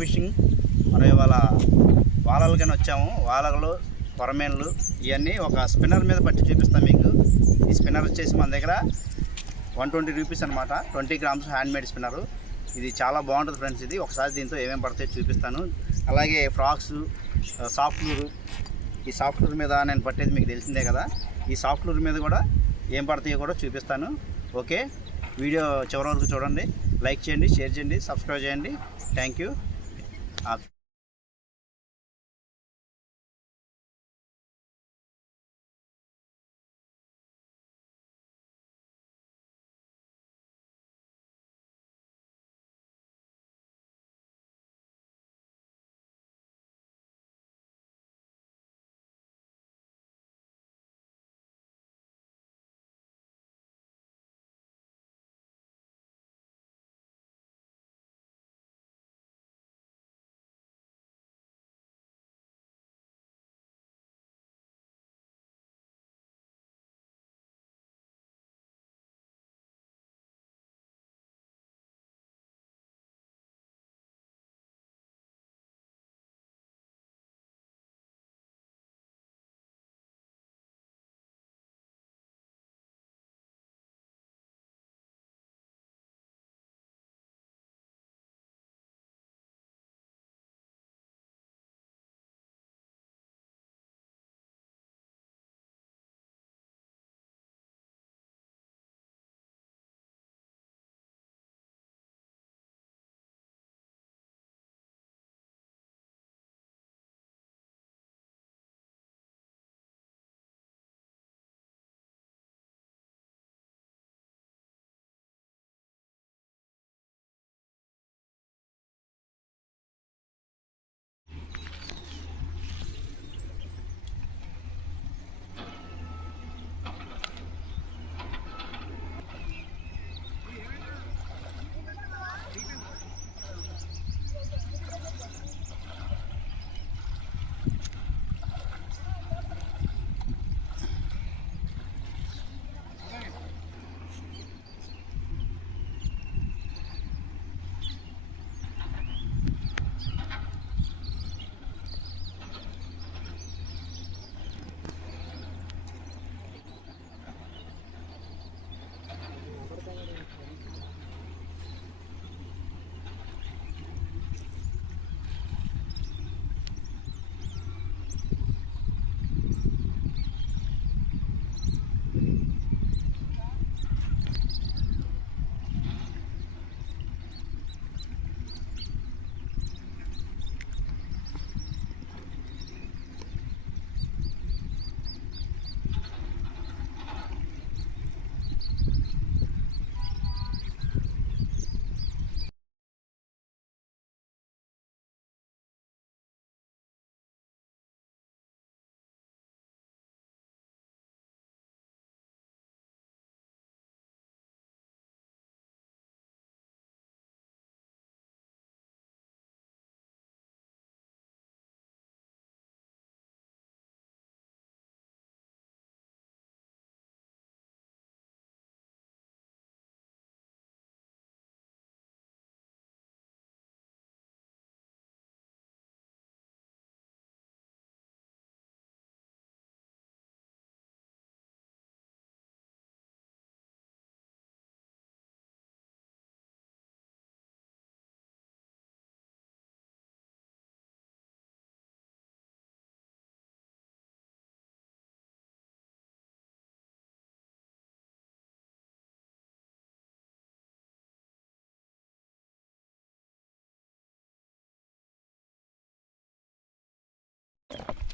Fishing మనం ఇవాళ వాలలకని వచ్చాము. వాలలు కొరమేన్లు ఇవన్నీ ఒక స్పిన్నర్ మీద పట్టి చూపిస్తాం మీకు. ఈ స్పిన్నర్ వచ్చేసి మన దగ్గర వన్ ట్వంటీ రూపీస్ అనమాట twenty grams handmade spinner. Spinner ఇది చాలా బాగుంటుంది ఫ్రెండ్స్ ఇది. ఒకసారి దీంతో ఏమేమి పడతాయో చూపిస్తాను. అలాగే ఫ్రాక్స్ సాఫ్ట్వేర్ ఈ సాఫ్ట్వేర్ మీద నేను పట్టేది మీకు తెలిసిందే కదా. ఈ సాఫ్ట్వేర్ మీద కూడా ఏం పడతాయో కూడా చూపిస్తాను. ఓకే? వీడియో చివరి వరకు చూడండి. లైక్ చేయండి షేర్ చేయండి సబ్స్క్రైబ్ చేయండి. థ్యాంక్ యూ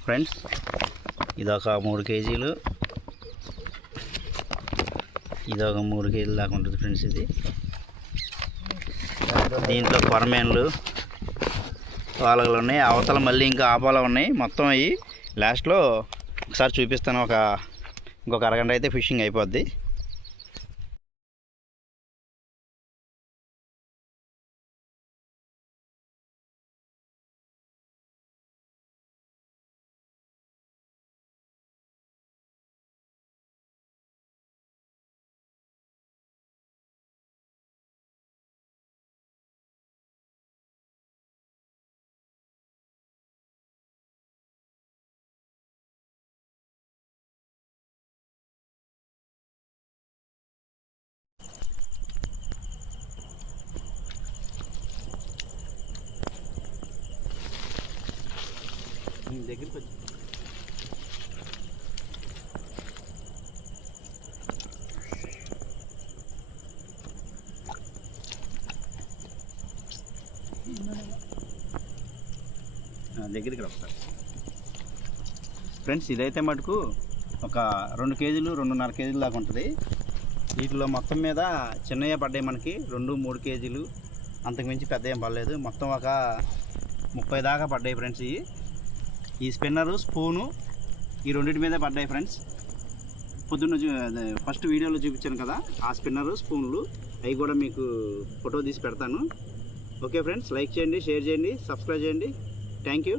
ఫ్రెండ్స్ ఇదొక మూడు కేజీలు. ఇదొక మూడు కేజీలు దాకా ఉంటుంది ఫ్రెండ్స్ ఇది. దీంట్లో కొరమేన్లు వాళ్ళలు ఉన్నాయి అవతల మళ్ళీ ఇంకా ఆపాల ఉన్నాయి. మొత్తం అవి లాస్ట్లో ఒకసారి చూపిస్తాను. ఒక ఇంకొక అరగంట అయితే ఫిషింగ్ అయిపోద్ది. దగ్గరికి వచ్చి. దగ్గరికి ఒకసారి. ఫ్రెండ్స్ ఇదైతే మటుకు ఒక రెండు కేజీలు రెండున్నర కేజీలు దాకా ఉంటుంది. వీటిలో మొత్తం మీద చిన్నయ్య పడ్డాయి మనకి రెండు మూడు కేజీలు. అంతకు మించి పెద్ద ఏం పడలేదు మొత్తం ఒక ముప్పై దాకా పడ్డాయి ఫ్రెండ్స్ ఇవి. ఈ స్పిన్నరు స్పూను ఈ రెండింటి మీదే పడ్డాయి ఫ్రెండ్స్. పొద్దున్న ఫస్ట్ వీడియోలో చూపించాను కదా ఆ స్పిన్నరు స్పూన్లు అవి కూడా మీకు ఫోటో తీసి పెడతాను. ఓకే ఫ్రెండ్స్ లైక్ చేయండి షేర్ చేయండి సబ్స్క్రైబ్ చేయండి. Thank you.